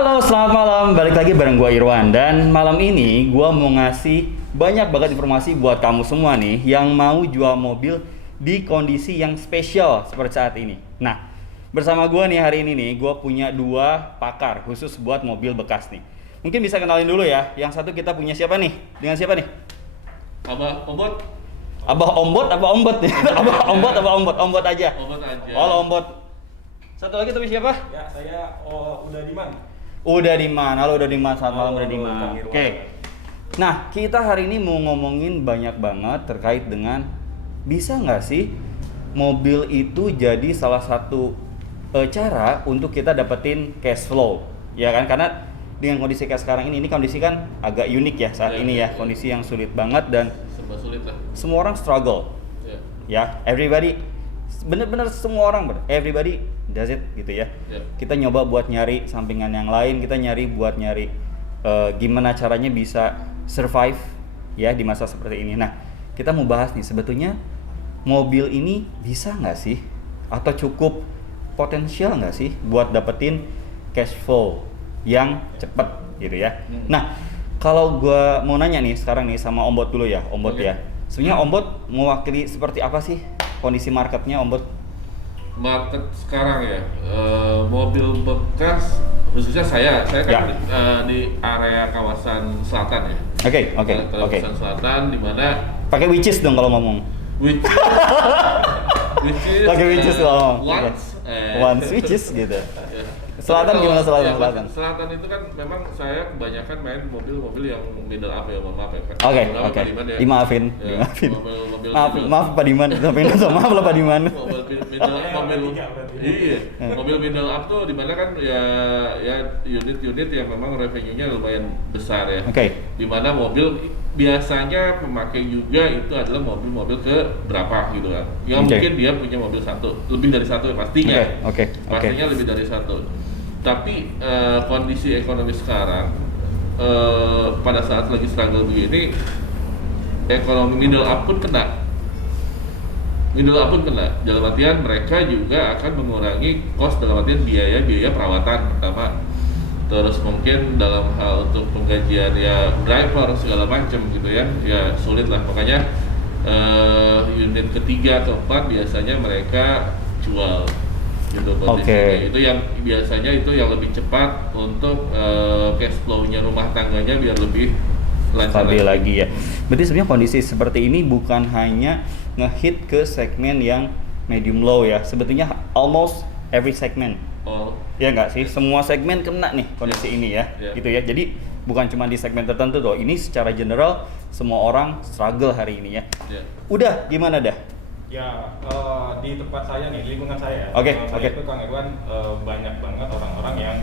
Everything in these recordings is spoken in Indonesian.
Halo, selamat malam. Balik lagi bareng gua Irwan dan malam ini gua mau ngasih banyak banget informasi buat kamu semua nih yang mau jual mobil di kondisi yang spesial seperti saat ini. Nah, bersama gua nih hari ini nih, gua punya dua pakar khusus buat mobil bekas nih. Mungkin bisa kenalin dulu ya. Yang satu kita punya siapa nih? Dengan siapa nih? Abah Ombot. Abah Ombot apa Ombot nih? Abah Ombot apa Ombot? Ombot aja. Ombot aja. Oh, Ombot. Satu lagi tapi siapa? Ya, saya udah di mana? Udah di mana? Halo, udah di mana? Selamat malam, udah di mana? Kang Irwan. Oke. Nah, kita hari ini mau ngomongin banyak banget terkait dengan bisa nggak sih mobil itu jadi salah satu cara untuk kita dapetin cash flow, ya kan? Karena dengan kondisi kayak sekarang ini kondisi kan agak unik ya saat Ya, ini ya, ya. kondisi yang sulit banget dan Serba sulit lah. semua orang struggle, Ya. ya. Everybody, bener-bener semua orang everybody does it gitu ya. Ya. Kita nyoba buat nyari sampingan yang lain, kita nyari gimana caranya bisa survive ya di masa seperti ini. Nah, kita mau bahas nih sebetulnya mobil ini bisa nggak sih atau cukup potensial nggak sih buat dapetin cash flow yang cepet gitu ya. Nah, kalau gua mau nanya nih sekarang nih sama Ombot dulu ya, Ombot Oke. ya. Sebenarnya Ombot mewakili seperti apa sih kondisi marketnya, Ombot? Market sekarang ya, mobil bekas khususnya saya kan Ya. di area kawasan selatan ya. Oke. Kawasan selatan di mana Pakai which is dong kalau ngomong. which is Pakai which is dong. once One switches gitu. Ya. Selatan Tapi gimana kalau selatan, yang selatan? Selatan itu kan memang saya kebanyakan main mobil-mobil yang middle up ya, mohon maaf ya. Oke. Pak Diman ya. Dimaafin, Ya, dimaafin. mobil-mobil Maaf, middle- maaf Pak Diman. Sampai maaf lah Pak Diman. Mobil middle up tuh dimana kan ya unit-unit yang memang revenue-nya lumayan besar ya. Oke. Dimana mobil biasanya pemakai juga itu adalah mobil-mobil ke berapa gitu kan. Yang Oke. mungkin dia punya mobil satu, lebih dari satu ya pastinya. Oke. Pastinya lebih dari satu. Tapi kondisi ekonomi sekarang pada saat lagi struggle begini, ekonomi middle up pun kena. Dalam artian mereka juga akan mengurangi cost, dalam artian biaya perawatan pertama, terus mungkin dalam hal untuk penggajian ya driver segala macam gitu ya sulit lah. Makanya unit ketiga keempat biasanya mereka jual gitu kondisinya. Itu yang biasanya itu yang lebih cepat untuk cash flow-nya rumah tangganya biar lebih lancar Stabil lagi ya. Berarti sebenarnya kondisi seperti ini bukan hanya ngehit ke segmen yang medium low ya. Sebetulnya almost every segment. Oh, Ya nggak sih? Semua segmen kena nih kondisi ini ya. Ya. Gitu ya. Jadi bukan cuma di segmen tertentu tuh. Ini secara general semua orang struggle hari ini ya. ya. Udah gimana dah? Ya, di tempat saya nih, lingkungan saya. Oke, Lingkungan oke. saya itu Kang Irwan banyak banget orang-orang yang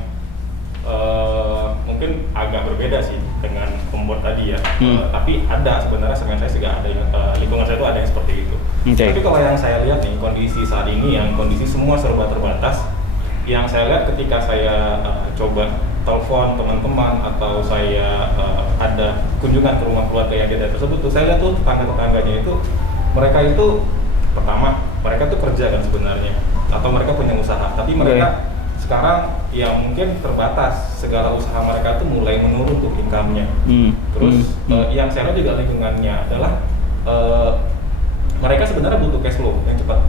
mungkin agak berbeda sih dengan Ombot tadi ya. Tapi ada sebenarnya segmen saya juga ada yang lingkungan saya itu ada yang seperti itu. Oke. Tapi kalau yang saya lihat nih kondisi saat ini yang kondisi semua serba terbatas. Yang saya lihat ketika saya coba telepon teman-teman atau saya ada kunjungan ke rumah keluarga yang di daerah tersebut tuh saya lihat tuh tetangga-tetangganya itu mereka itu pertama mereka tuh kerja kan sebenarnya atau mereka punya usaha tapi mereka sekarang ya mungkin terbatas segala usaha mereka tuh mulai menurun tuh income-nya. Terus yang saya lihat juga lingkungannya adalah mereka sebenarnya butuh cash flow yang cepat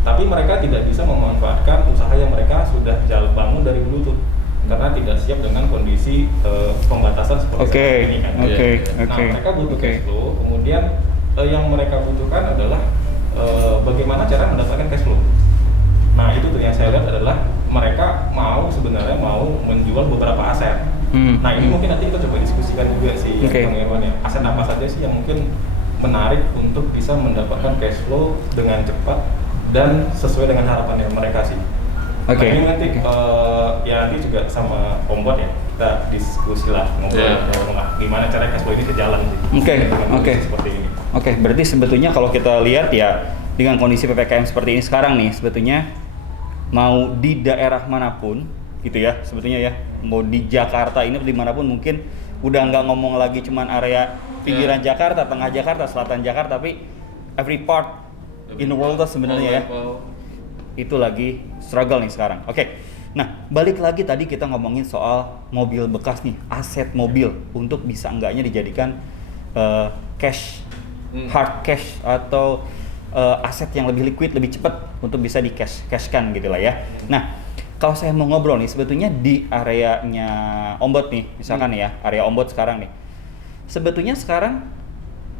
tapi mereka tidak bisa memanfaatkan usaha yang mereka sudah bangun dari dulu tuh karena tidak siap dengan kondisi pembatasan seperti Oke. saat ini kan. Nah, mereka butuh cash flow, kemudian yang mereka butuhkan adalah bagaimana cara mendapatkan cash flow. Nah, itu tuh yang saya lihat adalah mereka sebenarnya mau menjual beberapa aset. Nah, ini mungkin nanti kita coba diskusikan juga sih Bang Irwan ya. Aset apa saja sih yang mungkin menarik untuk bisa mendapatkan cash flow dengan cepat dan sesuai dengan harapannya mereka sih. Nah, ini nanti ya nanti juga sama Ombot ya kita diskusi lah ngobrol gimana cara cash flow ini ke jalan sih. Oke. Seperti ini. Oke, berarti sebetulnya kalau kita lihat ya dengan kondisi PPKM seperti ini sekarang nih, sebetulnya mau di daerah manapun gitu ya, sebetulnya ya mau di Jakarta ini dimanapun mungkin udah nggak ngomong lagi cuman area pinggiran Jakarta, tengah Jakarta, selatan Jakarta, tapi every part in the world tuh sebenarnya ya itu lagi struggle nih sekarang. Oke. Nah, balik lagi tadi kita ngomongin soal mobil bekas nih, aset mobil untuk bisa enggaknya dijadikan cash, hard cash atau aset yang lebih liquid, lebih cepat untuk bisa di cashkan gitu lah ya. Nah, kalau saya mau ngobrol nih, sebetulnya di areanya Ombot nih, misalkan ya, area Ombot sekarang nih, sebetulnya sekarang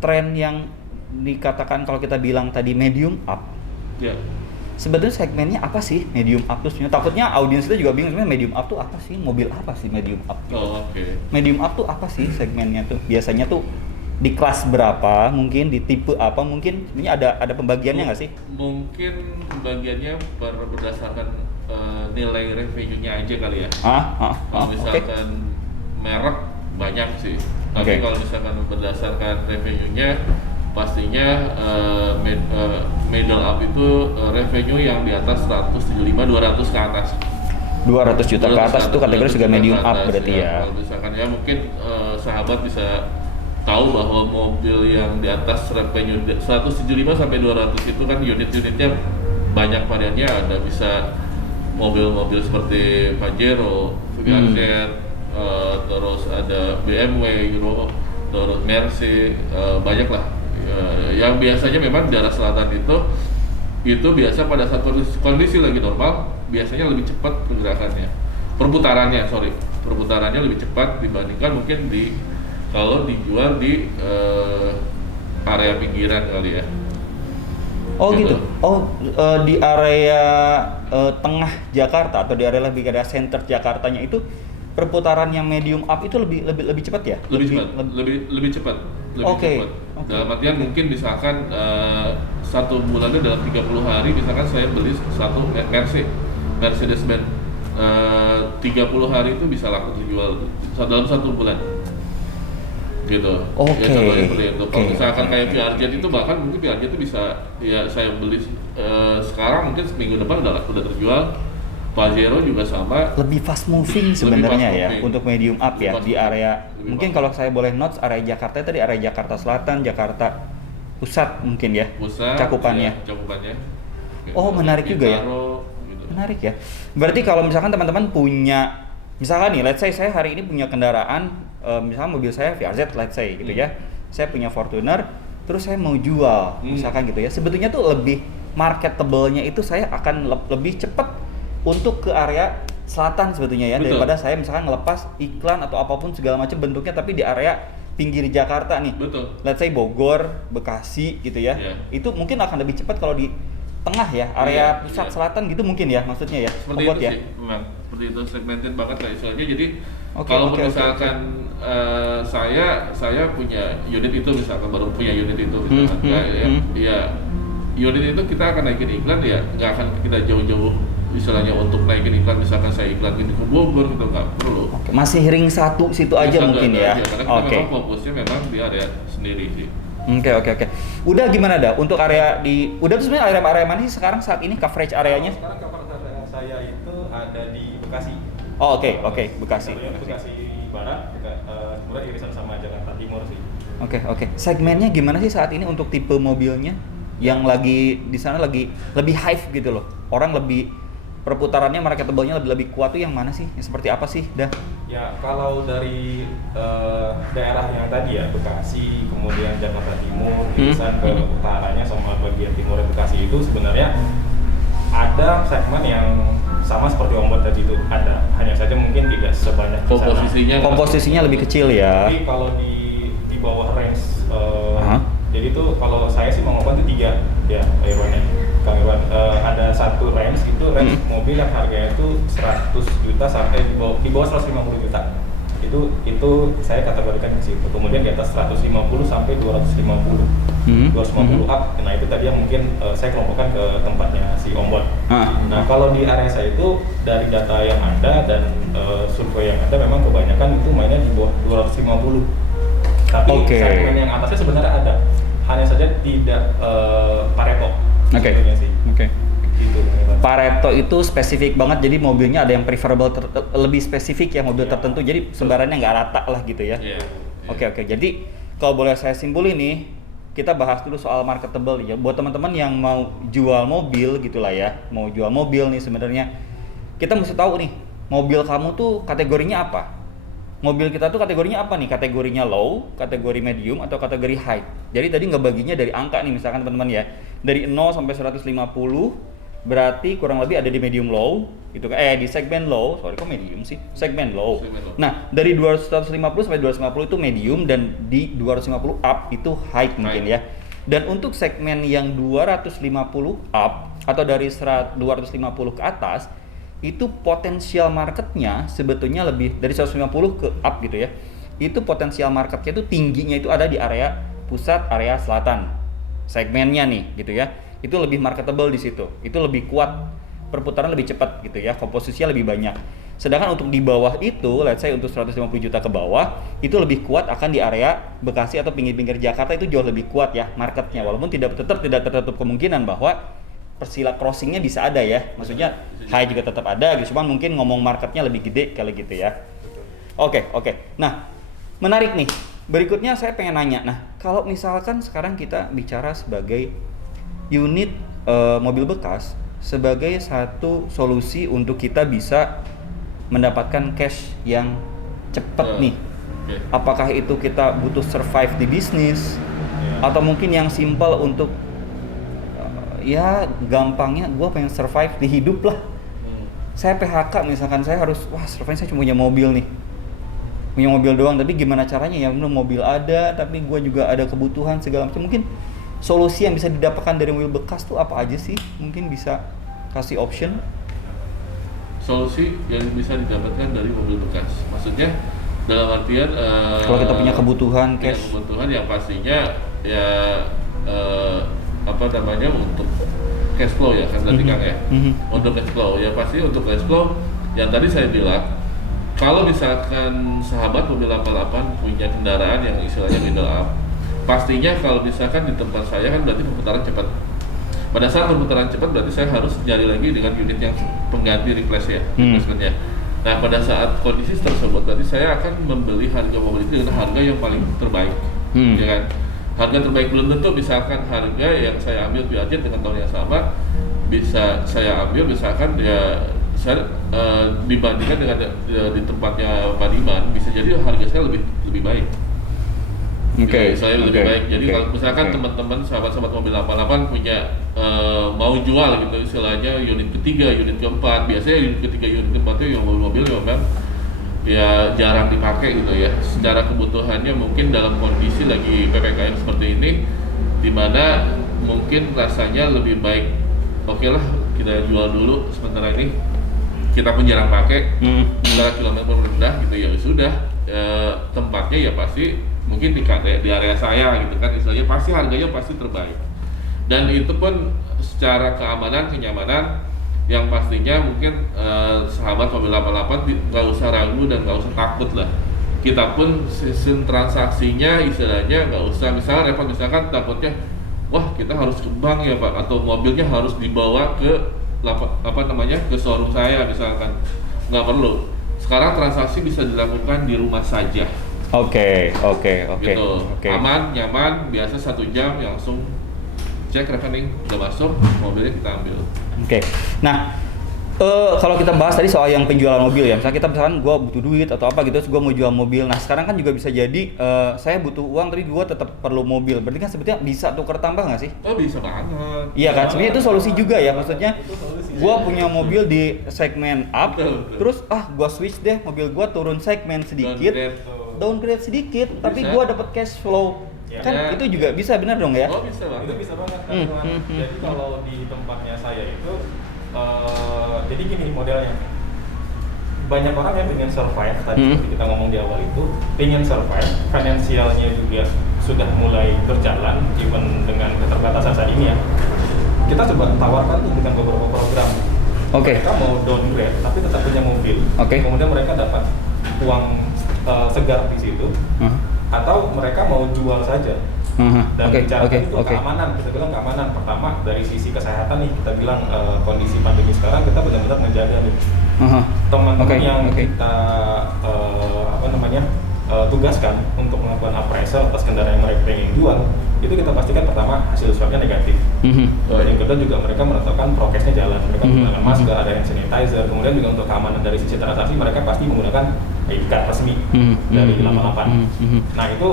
tren yang dikatakan kalau kita bilang tadi medium up, sebetulnya segmennya apa sih medium up tuh? Takutnya audiens kita juga bingung sebenarnya medium up tuh apa sih, mobil apa sih medium up? Medium up tuh apa sih segmennya tuh? Biasanya tuh di kelas berapa, mungkin di tipe apa, mungkin sebenarnya ada pembagiannya nggak sih? Mungkin pembagiannya berdasarkan nilai revenue-nya aja kali ya. Kalau misalkan merek banyak sih, tapi kalau misalkan berdasarkan revenue-nya pastinya middle up itu revenue yang di atas 175-200 ke atas. 200 juta ke atas itu kategori juga medium up berarti ya. Kalau misalkan ya mungkin sahabat bisa tahu bahwa mobil yang di atas revenue 175 sampai 200 itu kan unit-unitnya banyak variannya, ada bisa mobil-mobil seperti Pajero, VZ, terus ada BMW, Euro, terus Mercy, banyak lah. Yang biasanya memang di daerah selatan itu biasa pada saat kondisi lagi normal biasanya lebih cepat pergerakannya, perputarannya lebih cepat dibandingkan mungkin kalau dijual di area pinggiran kali ya. Oh gitu. Di area tengah Jakarta atau di area center Jakartanya itu perputaran yang medium up itu lebih cepat ya? Lebih cepat. Dalam artian mungkin misalkan satu bulannya dalam 30 hari misalkan saya beli satu Mercedes-Benz 30 hari itu bisa laku dijual dalam satu bulan. Gitu. Ya contohnya seperti itu. Kalau misalkan kayak PRJ itu bahkan mungkin PRJ itu bisa ya saya beli sekarang mungkin seminggu depan udah terjual. Pajero juga sama. Lebih fast moving sebenarnya ya untuk medium up ya di area. Mungkin kalau saya boleh notes area Jakarta tadi area Jakarta Selatan, Jakarta Pusat mungkin ya. Cakupannya. Oh, menarik juga ya. Gitu. Menarik ya. Berarti kalau misalkan teman-teman punya misalkan nih, let's say saya hari ini punya kendaraan misalnya mobil saya VRZ let's say gitu ya. Saya punya Fortuner, terus saya mau jual misalkan gitu ya. Sebetulnya tuh lebih marketable-nya itu saya akan lebih cepat untuk ke area selatan sebetulnya ya. Betul. Daripada saya misalkan ngelepas iklan atau apapun segala macam bentuknya tapi di area pinggir Jakarta nih. Betul. Let's say Bogor, Bekasi gitu ya. Itu mungkin akan lebih cepat kalau di tengah ya, area pusat selatan gitu mungkin ya maksudnya ya. Seperti itu ya? Sih, memang. Seperti itu segmented banget kayak istilahnya. Jadi kalau misalkan saya punya unit itu misalkan baru punya unit itu misalkan unit itu kita akan naikin iklan ya nggak akan kita jauh-jauh istilahnya untuk naikin iklan misalkan saya iklanin ke Bogor gitu nggak perlu. Masih ring satu situ aja mungkin ya. Karena kita memang fokusnya memang di area sendiri sih. Oke. Udah gimana dah untuk area udah tuh sebenarnya area mana sih sekarang saat ini coverage areanya? Sekarang coverage area saya itu ada di Bekasi. Oh oke, Bekasi. Bekasi Barat, kemudian irisan sama Jakarta Timur sih. Oke. Segmennya gimana sih saat ini untuk tipe mobilnya yang lagi di sana lagi lebih hype gitu loh? Orang lebih perputarannya marketable-nya lebih kuat tuh yang mana sih? Yang seperti apa sih? Ya, kalau dari daerah yang tadi ya, Bekasi, kemudian Jakarta Timur, irisan ke utaranya sama bagian timur Bekasi itu sebenarnya ada segmen yang sama seperti Ombot tadi itu ada, hanya saja mungkin tidak sebanyak komposisinya lebih kecil ya. Tapi kalau di bawah range jadi itu kalau saya sih mau ngomong itu 3 ya, Kang Irwan, ada satu range itu range mobil yang harganya itu 100 juta sampai di bawah 150 juta. Itu saya kategorikan ke situ. Kemudian di atas 150 sampai 250. 250 up. Nah, itu tadi yang mungkin saya kelompokkan ke tempatnya si Ombot. Nah, kalau di area saya itu dari data yang ada dan survei yang ada memang kebanyakan itu mainnya di bawah 250. Tapi segmen yang atasnya sebenarnya ada. Hanya saja tidak Pareto. Oke. Gitu, Pareto itu spesifik banget, jadi mobilnya ada yang preferable lebih spesifik ya mobil tertentu, jadi sebarannya nggak rata lah gitu ya. Oke. Jadi kalau boleh saya simpulin nih, kita bahas dulu soal marketable ya. Buat teman-teman yang mau jual mobil gitulah ya, mau jual mobil nih sebenarnya kita mesti tahu nih, mobil kamu tuh kategorinya apa. Mobil kita tuh kategorinya apa nih? Kategorinya low, kategori medium, atau kategori high. Jadi tadi ngebaginya dari angka nih, misalkan teman-teman ya. Dari 0 sampai 150, berarti kurang lebih ada di medium low, gitu kan. Di segmen low, sorry kok medium sih? Segmen low. Nah, dari 150 sampai 250 itu medium, dan di 250 up itu high mungkin ya. Dan untuk segmen yang 250 up, atau dari 250 ke atas, itu potensial marketnya sebetulnya lebih dari 150 ke up gitu ya. Itu potensial marketnya itu tingginya itu ada di area pusat, area selatan segmennya nih gitu ya. Itu lebih marketable di situ. Itu lebih kuat, perputaran lebih cepat gitu ya, komposisinya lebih banyak. Sedangkan untuk di bawah itu, let's say untuk 150 juta ke bawah, itu lebih kuat akan di area Bekasi atau pinggir-pinggir Jakarta, itu jauh lebih kuat ya marketnya. Walaupun tidak tertutup kemungkinan bahwa persila crossingnya bisa ada ya, maksudnya high juga tetap ada gitu, cuman mungkin ngomong marketnya lebih gede kali gitu ya. Oke. Nah, menarik nih. Berikutnya saya pengen nanya, nah kalau misalkan sekarang kita bicara sebagai unit mobil bekas sebagai satu solusi untuk kita bisa mendapatkan cash yang cepat nih. Apakah itu kita butuh survive di bisnis atau mungkin yang simple untuk ya gampangnya gue pengen survive di hidup lah. Saya PHK misalkan, saya harus survive, saya cuma punya mobil nih, punya mobil doang, tapi gimana caranya ya, belum mobil ada tapi gue juga ada kebutuhan segala macam. Mungkin solusi yang bisa didapatkan dari mobil bekas tuh apa aja sih? Mungkin bisa kasih option. Solusi yang bisa didapatkan dari mobil bekas, maksudnya dalam artian kalau kita punya kebutuhan cash, kebutuhan yang pastinya ya untuk cash flow ya kan tadi Kang ya. Untuk cash flow ya pasti, untuk cash flow yang tadi saya bilang, kalau misalkan sahabat mobil 88 punya kendaraan yang istilahnya middle up, pastinya kalau misalkan di tempat saya kan berarti perputaran cepat. Pada saat perputaran cepat berarti saya harus cari lagi dengan unit yang pengganti replace ya, replacementnya. Nah pada saat kondisi tersebut tadi saya akan membeli harga mobil itu dengan harga yang paling terbaik, ya kan. Harga terbaik belum tentu, misalkan harga yang saya ambil Piaget dengan tahun yang sama bisa saya ambil misalkan ya saya dibandingkan dengan di tempatnya Pak Diman, bisa jadi harga saya lebih baik. Saya lebih baik. Jadi kalau misalkan teman-teman sahabat-sahabat mobil 88 punya mau jual gitu istilahnya unit ketiga, unit keempat, biasanya unit ketiga, unit keempatnya yang mobil-mobil memang ya jarang dipakai gitu ya. Secara kebutuhannya mungkin dalam kondisi lagi PPKM seperti ini, dimana mungkin rasanya lebih baik oke lah kita jual dulu sementara ini, kita pun jarang pakai, jumlah kilometer rendah gitu ya sudah. Tempatnya ya pasti mungkin di area saya gitu kan, istilahnya pasti harganya pasti terbaik, dan itu pun secara keamanan, kenyamanan yang pastinya mungkin sahabat mobil 88 nggak usah ragu dan nggak usah takut lah. Kita pun sistem transaksinya istilahnya nggak usah misalnya repot, misalkan takutnya wah kita harus ke bank ya Pak, atau mobilnya harus dibawa ke ke showroom saya misalkan, nggak perlu. Sekarang transaksi bisa dilakukan di rumah saja. Oke. Gitu. Aman, nyaman, biasa 1 jam langsung cek rekening udah masuk, mobilnya kita ambil. Nah, kalau kita bahas tadi soal yang penjualan mobil ya, misalkan gue butuh duit atau apa gitu, terus gue mau jual mobil. Nah sekarang kan juga bisa jadi saya butuh uang tapi gue tetap perlu mobil. Berarti kan sebetulnya bisa tukar tambah nggak sih? Oh bisa banget. Iya kan, sebenarnya itu solusi juga ya, maksudnya gue punya mobil di segmen up, terus gue switch deh mobil gue turun segmen sedikit, downgrade sedikit, bisa. Tapi gue dapet cash flow. Ya, kan itu juga bisa, benar dong ya? Oh bisa banget. Itu bisa banget kan. Jadi kalau di tempatnya saya itu jadi gini modelnya, banyak orang yang ingin survive tadi seperti kita ngomong di awal itu, ingin survive, finansialnya juga sudah mulai berjalan even dengan keterbatasan saat ini ya. Kita coba tawarkan dengan beberapa program. Mereka mau downgrade tapi tetap punya mobil. Kemudian mereka dapat uang segar di situ. Atau mereka mau jual saja. Dan bicara itu keamanan, kita bilang keamanan. Pertama dari sisi kesehatan nih, kita bilang kondisi pandemi sekarang kita benar-benar menjaga nih teman-teman yang kita tugaskan untuk melakukan appraisal atas kendaraan yang mereka pengen jual. itu kita pastikan pertama hasil swabnya negatif. Yang kedua juga mereka menetapkan prokesnya jalan, mereka menggunakan masker, ada hand sanitizer. Kemudian juga untuk keamanan dari sisi transaksi mereka pasti menggunakan ID card resmi dari 88. Nah itu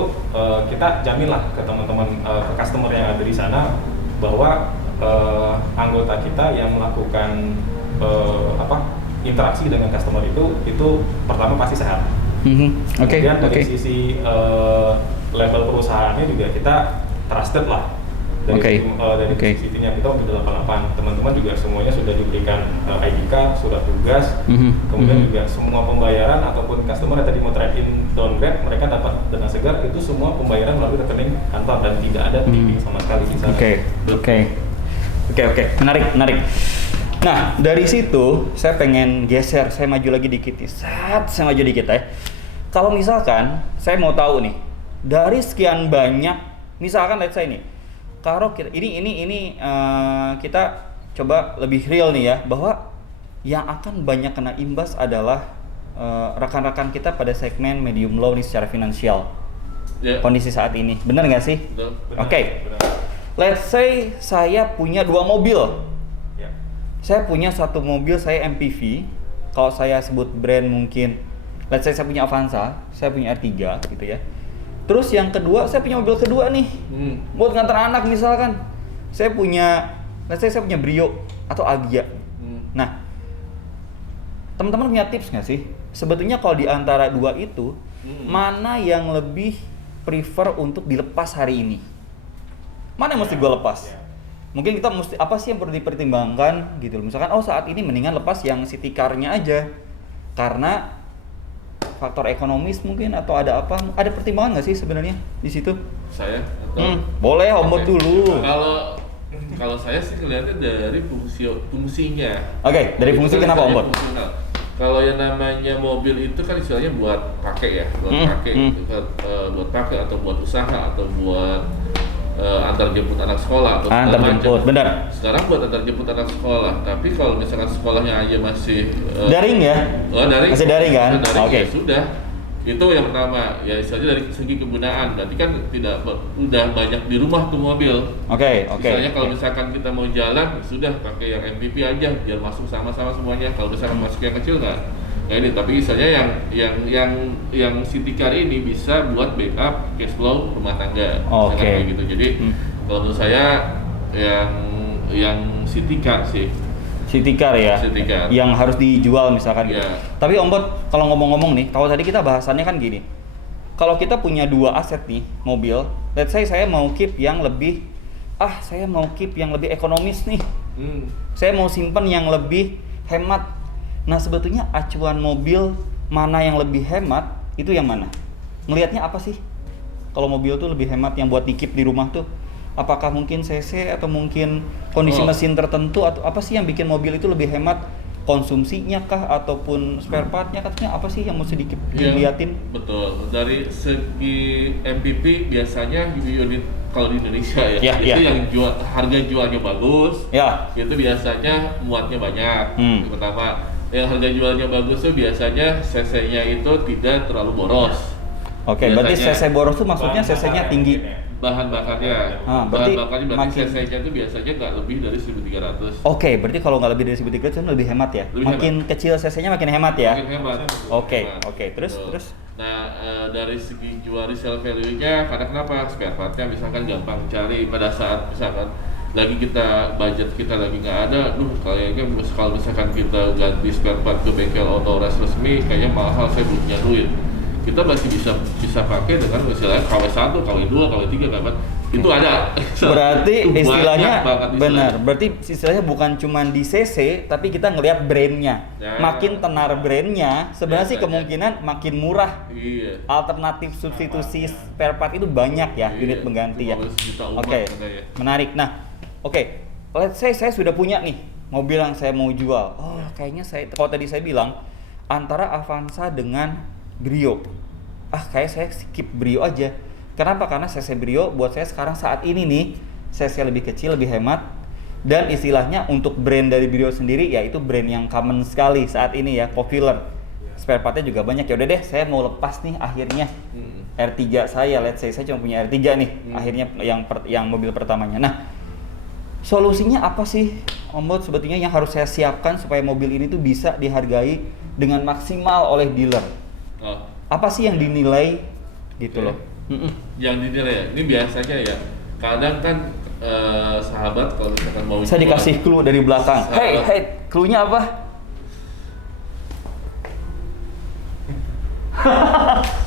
kita jaminlah ke teman-teman ke customer yang ada di sana bahwa anggota kita yang melakukan interaksi dengan customer itu pertama pasti sehat. Kemudian dari sisi level perusahaannya juga kita trusted lah dari CCTV-nya kita untuk 88. Teman-teman juga semuanya sudah diberikan ID card, surat tugas, kemudian juga semua pembayaran ataupun customer yang tadi mau trade-in downgrade mereka dapat dana segar, itu semua pembayaran melalui rekening kantor dan tidak ada tipping sama sekali di sana. Oke, menarik. Nah, dari situ saya pengen geser, saya maju lagi dikit nih. Saya maju dikit ya. Kalau misalkan saya mau tahu nih, dari sekian banyak, misalkan let's say nih, kalau kita ini kita coba lebih real nih ya, bahwa yang akan banyak kena imbas adalah rekan-rekan kita pada segmen medium low nih secara finansial. Kondisi saat ini, benar nggak sih? Oke. Let's say saya punya 2 mobil. Saya punya satu mobil, saya MPV. Kalau saya sebut brand mungkin, let's say saya punya Avanza, saya punya R3 gitu ya. Terus yang kedua, saya punya mobil kedua nih, buat ngantar anak misalkan. Saya punya, let's say saya punya Brio atau Agya. Nah, teman-teman punya tips nggak sih? Sebetulnya kalau di antara 2 itu, mana yang lebih prefer untuk dilepas hari ini? Mana yang mesti gue lepas? Mungkin kita mesti apa sih yang perlu dipertimbangkan gitu. Misalkan saat ini mendingan lepas yang city car-nya aja karena faktor ekonomis mungkin atau ada apa? Ada pertimbangan nggak sih sebenarnya di situ? Saya atau boleh Ombot dulu. Kalau saya sih kelihatannya dari fungsinya. Oke, dari fungsi kenapa Ombot? Kalau yang namanya mobil itu kan istilahnya buat pakai ya, buat pakai atau buat usaha atau buat antar jemput anak sekolah atau antar jemput, benar. Sekarang buat antar jemput anak sekolah, tapi kalau misalkan sekolahnya aja masih daring ya? Daring. Masih daring kan? Oke. Ya sudah. Itu yang pertama. Ya istilahnya dari segi kegunaan, berarti kan udah banyak di rumah tuh mobil. Oke. Misalnya kalau misalkan kita mau jalan, sudah pakai yang MPV aja biar masuk sama-sama semuanya. Kalau misalkan masuk yang kecil nggak ini, tapi misalnya yang city car ini bisa buat backup cash flow rumah tangga, kayak gitu. Jadi kalau menurut saya yang city car sih. City car ya. City car. Yang harus dijual misalkan gitu. Tapi Ombot, kalau ngomong-ngomong nih, kalau tadi kita bahasannya kan gini. Kalau kita punya 2 aset nih, mobil, let's say saya mau keep yang lebih ekonomis nih. Saya mau simpen yang lebih hemat. Nah, sebetulnya acuan mobil mana yang lebih hemat, itu yang mana? Ngelihatnya apa sih? Kalau mobil tuh lebih hemat yang buat dikip di rumah tuh, apakah mungkin CC atau mungkin kondisi mesin tertentu atau apa sih yang bikin mobil itu lebih hemat? Konsumsinya kah ataupun spare part-nya katanya apa sih yang mesti dilihatin? Betul. Dari segi MPV biasanya unit kalau di Indonesia itu yang harga jualnya bagus. Itu biasanya muatnya banyak. Pertama, yang harga jualnya bagus tuh biasanya CC-nya itu tidak terlalu boros. Berarti CC boros tuh maksudnya CC-nya tinggi. Bahan bakarnya. Berarti CC-nya itu biasanya nggak lebih dari 1.300. Berarti kalau nggak lebih dari 1.300 lebih hemat ya? Makin kecil CC-nya makin hemat ya? Makin hemat. Terus? Nah, dari segi jual resale value-nya, karena kenapa? Spare part-nya misalkan gampang cari pada saat misalkan lagi budget kita lagi nggak ada, kayaknya kalau misalkan kita ganti spare part ke bengkel auto res resmi kayaknya mahal, saya belum punya duit. Kita masih bisa pakai dengan misalnya KW1, KW2, KW3 kan? Itu ada. Berarti istilahnya benar. Berarti istilahnya bukan cuma di CC, tapi kita ngelihat brandnya. Makin tenar brandnya, sebenarnya sih kemungkinan makin murah. Alternatif substitusi spare part itu banyak ya, unit pengganti ya. Menarik. Nah, let's say saya sudah punya nih mobil yang saya mau jual. Kayaknya kalau tadi saya bilang antara Avanza dengan Brio. Kayak saya skip Brio aja. Kenapa? Karena CC Brio buat saya sekarang saat ini nih CC lebih kecil, lebih hemat, dan istilahnya untuk brand dari Brio sendiri ya itu brand yang common sekali saat ini ya, popular. Spare partnya juga banyak. Ya udah deh, saya mau lepas nih akhirnya. R3 saya, let's say saya cuma punya R3 nih, akhirnya yang mobil pertamanya. Nah, solusinya apa sih Om Bot sebetulnya yang harus saya siapkan supaya mobil ini tuh bisa dihargai dengan maksimal oleh dealer? Apa sih yang dinilai gitu loh? Yang dinilai ya, ini biasanya ya, kadang kan sahabat kalau misalkan mau saya dikasih clue dari belakang. Hey, clue-nya apa?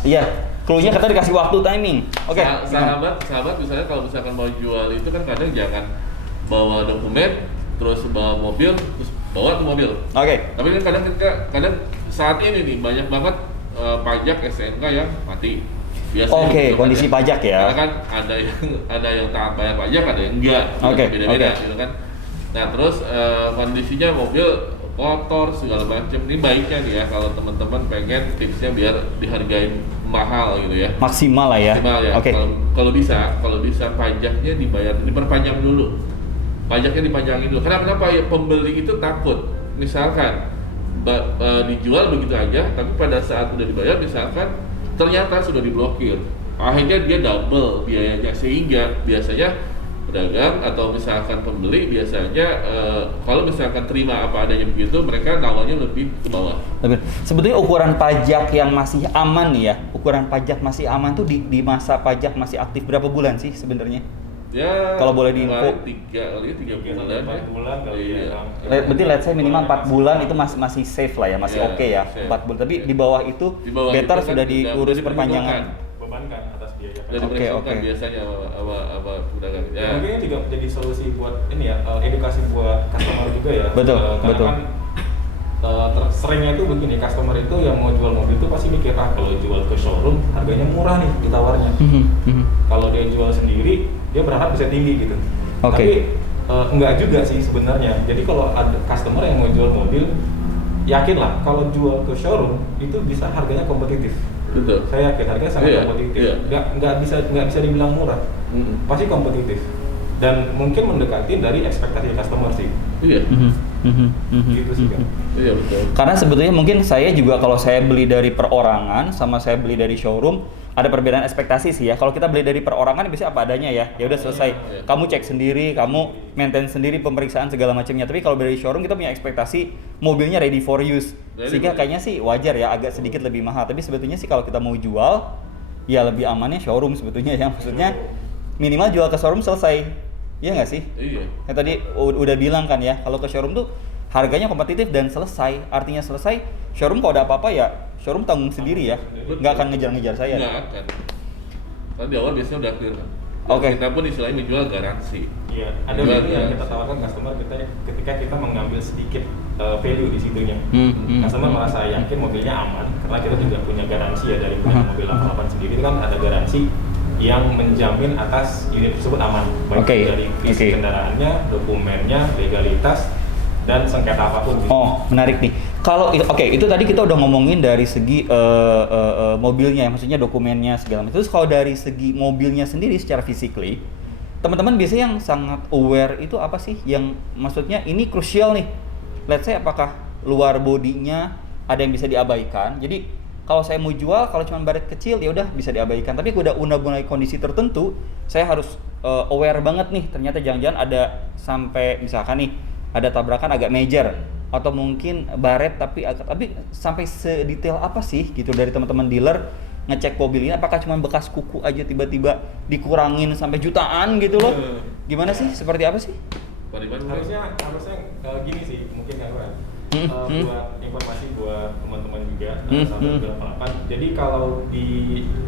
Iya, clue-nya kata dikasih waktu timing. Oke. Sahabat misalnya kalau misalkan mau jual itu kan kadang jangan bawa dokumen, terus bawa mobil, terus bawa ke mobil. Oke. Tapi kan kadang saat ini nih banyak banget pajak STNK yang mati. Oke, kondisi pajak ya. Karena kan ada yang taat bayar pajak, ada yang enggak. Beda-beda gitu kan. Nah, terus kondisinya mobil kotor segala macam. Ini baiknya nih ya kalau teman-teman pengen tipsnya biar dihargain mahal gitu ya. Maksimal lah ya. Maksimal ya. Oke. Kalau bisa pajaknya diperpanjang dulu. Pajaknya dipanjangin dulu. Kenapa ya pembeli itu takut? Misalkan dijual begitu aja, tapi pada saat udah dibayar misalkan ternyata sudah diblokir. Akhirnya dia double biayanya, sehingga biasanya pedagang atau misalkan pembeli biasanya kalau misalkan terima apa adanya begitu, mereka nawarnya lebih ke bawah. Sebetulnya ukuran pajak yang masih aman nih ya, ukuran pajak masih aman tuh di masa pajak masih aktif berapa bulan sih sebenarnya? Ya, kalau boleh diinfo 3 bulan kali ya. Berarti let's say minimal 4 bulan itu masih safe lah ya, masih oke ya. 4 bulan. Tapi di bawah itu better itu sudah kan diurus perpanjangan. Bebankan atas biaya. Oke. Biasanya apa pedagang. Ya. Mungkin ini juga jadi solusi buat ini ya, edukasi buat customer juga ya. Betul. Kan seringnya itu begini, customer itu yang mau jual mobil itu pasti mikir kalau jual ke showroom harganya murah nih ditawarnya. Kalau dia jual sendiri dia berharap bisa tinggi gitu. Tapi enggak juga sih sebenarnya. Jadi kalau ada customer yang mau jual mobil, yakinlah kalau jual ke showroom itu bisa harganya kompetitif. Betul. Saya yakin harganya sangat kompetitif. Nggak bisa dibilang murah. Pasti kompetitif. Dan mungkin mendekati dari ekspektasi customer sih. Iya. Gitu sih kan. Iya betul. Karena sebetulnya mungkin saya juga kalau saya beli dari perorangan sama saya beli dari showroom ada perbedaan ekspektasi sih ya. Kalau kita beli dari perorangan biasanya apa adanya ya. Ya udah selesai. Kamu cek sendiri, kamu maintain sendiri pemeriksaan segala macamnya. Tapi kalau dari showroom kita punya ekspektasi mobilnya ready for use. Sehingga kayaknya sih wajar ya agak sedikit lebih mahal. Tapi sebetulnya sih kalau kita mau jual ya lebih amannya showroom sebetulnya ya. Maksudnya minimal jual ke showroom selesai. Iya nggak sih? Iya. Yang tadi udah bilang kan ya, kalau ke showroom tuh harganya kompetitif dan selesai. Artinya selesai, showroom kalau ada apa-apa ya showroom tanggung sendiri ya. Nggak akan ngejar-ngejar saya. Nggak akan. Karena di awal biasanya udah clear. Oke. Kita pun istilahnya menjual garansi. Iya. Ada value yang kita tawarkan customer ketika kita mengambil sedikit value di situnya. Customer merasa yakin mobilnya aman karena kita juga punya garansi ya dari mobil 88 sendiri itu kan ada garansi yang menjamin atas unit tersebut aman, baik dari isi kendaraannya, dokumennya, legalitas, dan sengketa apapun. Oh, menarik nih. Kalau itu tadi kita udah ngomongin dari segi mobilnya, maksudnya dokumennya segala macam. Terus kalau dari segi mobilnya sendiri secara physically, teman-teman biasanya yang sangat aware itu apa sih? Yang maksudnya ini krusial nih. Let's say apakah luar bodinya ada yang bisa diabaikan? Jadi kalau saya mau jual, kalau cuma baret kecil ya udah bisa diabaikan. Tapi udah mulai kondisi tertentu, saya harus aware banget nih. Ternyata jangan-jangan ada sampai misalkan nih ada tabrakan agak major atau mungkin baret tapi sampai sedetail apa sih gitu dari teman-teman dealer ngecek mobil ini apakah cuma bekas kuku aja tiba-tiba dikurangin sampai jutaan gitu loh. Gimana sih? Seperti apa sih? Harusnya gini sih mungkin kan buat informasi buat teman-teman juga sahabat 88. Jadi kalau di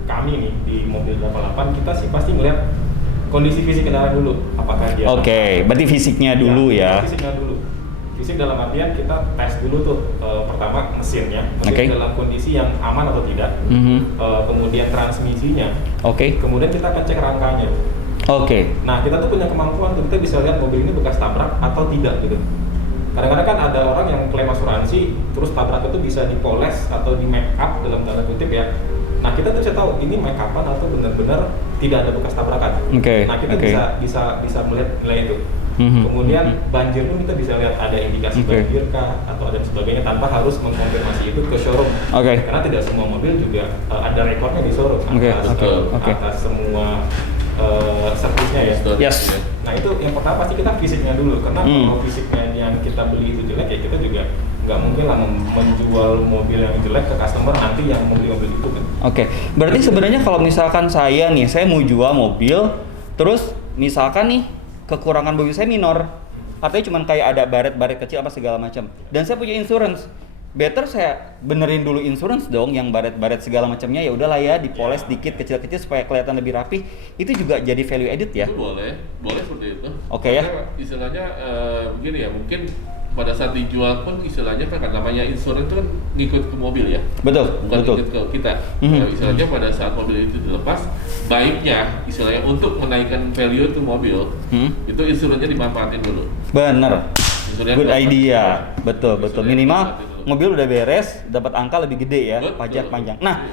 kami nih di mobil 88 kita sih pasti ngeliat kondisi fisik kendaraan dulu, apakah dia berarti fisiknya dulu ya. Fisiknya dulu. Fisik dalam artian kita tes dulu tuh pertama mesin dalam kondisi yang aman atau tidak. Kemudian transmisinya. Kemudian kita akan cek rangkanya. Nah, kita tuh punya kemampuan tuh kita bisa lihat mobil ini bekas tabrak atau tidak gitu. Kadang-kadang kan ada orang yang klaim asuransi, terus tabrak itu bisa dipoles atau di make up dalam tanda kutip ya. Nah kita tuh bisa tahu ini make upan atau benar-benar tidak ada bekas tabrakan. Nah kita bisa melihat nilai itu. Kemudian banjir pun kita bisa lihat ada indikasi banjir kah atau ada sebagainya tanpa harus mengkonfirmasi itu ke showroom. Karena tidak semua mobil juga ada rekornya di showroom atas semua servisnya ya. Yes. Nah itu yang pertama pasti kita fisiknya dulu, karena kalau fisiknya yang kita beli itu jelek ya kita juga nggak mungkin lah menjual mobil yang jelek ke customer nanti yang membeli mobil itu kan. Berarti sebenarnya kalau misalkan saya mau jual mobil, terus misalkan nih kekurangan mobil saya minor, artinya cuma kayak ada baret-baret kecil apa segala macam, dan saya punya insurance, better saya benerin dulu insurance dong, yang baret-baret segala macamnya ya udahlah ya dipoles dikit kecil-kecil supaya kelihatan lebih rapi, itu juga jadi value added ya. Itu boleh seperti itu. Ya. Istilahnya begini ya, mungkin pada saat dijual pun istilahnya kan namanya insurance itu kan ngikut ke mobil ya. Betul. Ngikut ke kita. Istilahnya pada saat mobil itu dilepas, baiknya istilahnya untuk menaikkan value itu mobil, itu insurance-nya dimanfaatin dulu. Bener. Good idea. Betul. Minimal mobil udah beres, dapat angka lebih gede ya, pajak panjang. Nah,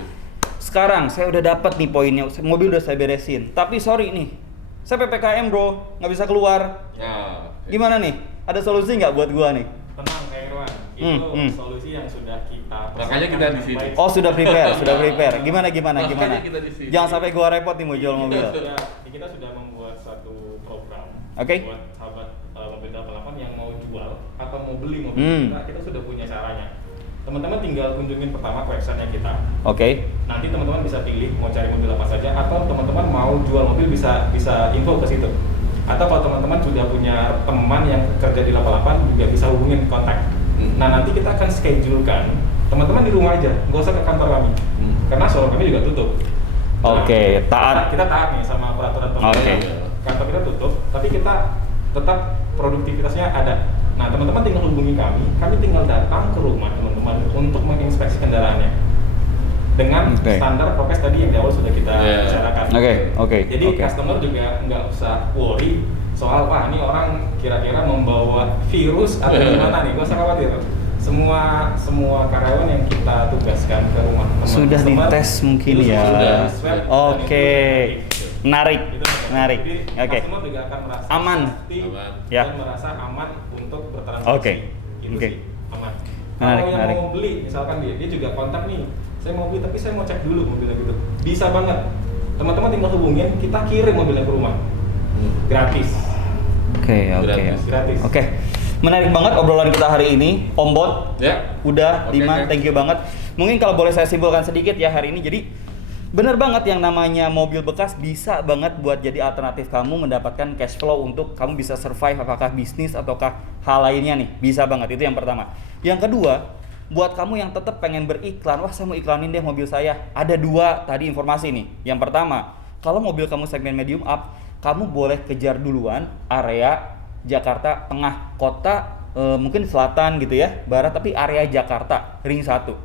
sekarang saya udah dapat nih poinnya, mobil udah saya beresin. Tapi sorry nih, saya PPKM bro, nggak bisa keluar. Gimana nih? Ada solusi nggak buat gua nih? Tenang Kak Irwan, itu solusi yang sudah kita makanya kita di sini. Sudah prepare. Gimana? Kita di sini. Jangan sampai gua repot nih mau jual mobil. Kita sudah membuat satu program buat sahabat mobil 88 yang mau jual atau mau beli mobil kita sudah punya caranya. Teman-teman tinggal kunjungin pertama websitenya kita. Nanti teman-teman bisa pilih mau cari mobil apa saja, atau teman-teman mau jual mobil bisa info ke situ. Atau kalau teman-teman sudah punya teman yang kerja di 88 juga bisa hubungin kontak. Nah nanti kita akan schedulekan teman-teman di rumah aja, nggak usah ke kantor kami, karena showroom kami juga tutup. Taat. Kita taat nih sama peraturan pemerintah. Kantor kita tutup, tapi kita tetap produktivitasnya ada. Nah teman-teman tinggal hubungi kami tinggal datang ke rumah teman-teman untuk menginspeksi kendaraannya dengan standar prokes tadi yang di awal sudah kita bicarakan. Jadi customer juga nggak usah worry soal ini orang kira-kira membawa virus atau gimana nih, nggak usah khawatir. Semua karyawan yang kita tugaskan ke rumah teman sudah dites mungkin ya. Menarik. Customer juga akan merasa aman dan merasa aman untuk bertransaksi. Itu sih aman. Kalau yang mau beli, misalkan dia juga kontak nih, saya mau beli tapi saya mau cek dulu mobilnya gitu, bisa banget. Teman-teman tinggal hubungin, kita kirim mobilnya ke rumah, gratis. Gratis. Menarik banget obrolan kita hari ini, Om Bot. Udah, Diman, thank you banget. Mungkin kalau boleh saya simpulkan sedikit ya hari ini, jadi bener banget yang namanya mobil bekas bisa banget buat jadi alternatif kamu mendapatkan cash flow untuk kamu bisa survive, apakah bisnis ataukah hal lainnya nih, bisa banget. Itu yang pertama. Yang kedua, buat kamu yang tetap pengen beriklan, saya mau iklanin deh mobil saya, ada dua tadi informasi nih. Yang pertama, kalau mobil kamu segmen medium up, kamu boleh kejar duluan area Jakarta tengah kota, mungkin selatan gitu ya, barat, tapi area Jakarta ring 1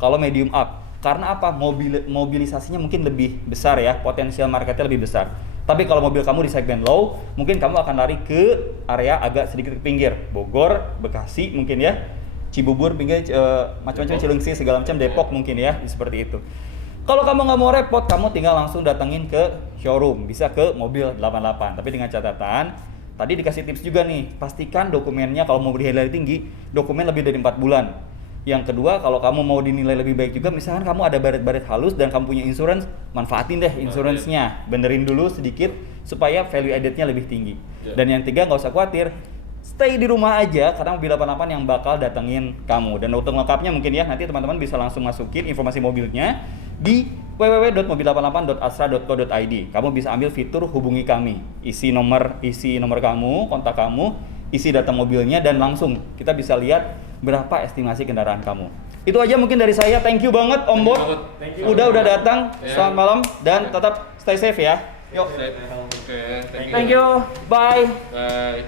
kalau medium up. Karena apa? Mobilisasinya mungkin lebih besar ya, potensial marketnya lebih besar. Tapi kalau mobil kamu di segmen low, mungkin kamu akan lari ke area agak sedikit ke pinggir, Bogor, Bekasi mungkin ya, Cibubur, pinggir, macam-macam, Cilengsi segala macam, Depok mungkin ya, seperti itu. Kalau kamu nggak mau repot, kamu tinggal langsung datengin ke showroom, bisa ke mobil 88. Tapi dengan catatan, tadi dikasih tips juga nih, pastikan dokumennya kalau mau dinilai tinggi, dokumen lebih dari 4 bulan. Yang kedua, kalau kamu mau dinilai lebih baik juga, misalkan kamu ada baret-baret halus dan kamu punya insurance, manfaatin deh insurance-nya, benerin dulu sedikit supaya value added-nya lebih tinggi. Dan yang tiga, nggak usah khawatir, stay di rumah aja karena mobil 88 yang bakal datengin kamu. Dan untuk lengkapnya mungkin ya, nanti teman-teman bisa langsung masukin informasi mobilnya di www.mobil88.astra.co.id. Kamu bisa ambil fitur hubungi kami, isi nomor kamu, kontak kamu, isi data mobilnya, dan langsung kita bisa lihat berapa estimasi kendaraan kamu. Itu aja mungkin dari saya. Thank you banget Om Bot. Udah datang. Selamat malam dan tetap stay safe ya. Yuk. Thank Thank you. Bye. Bye.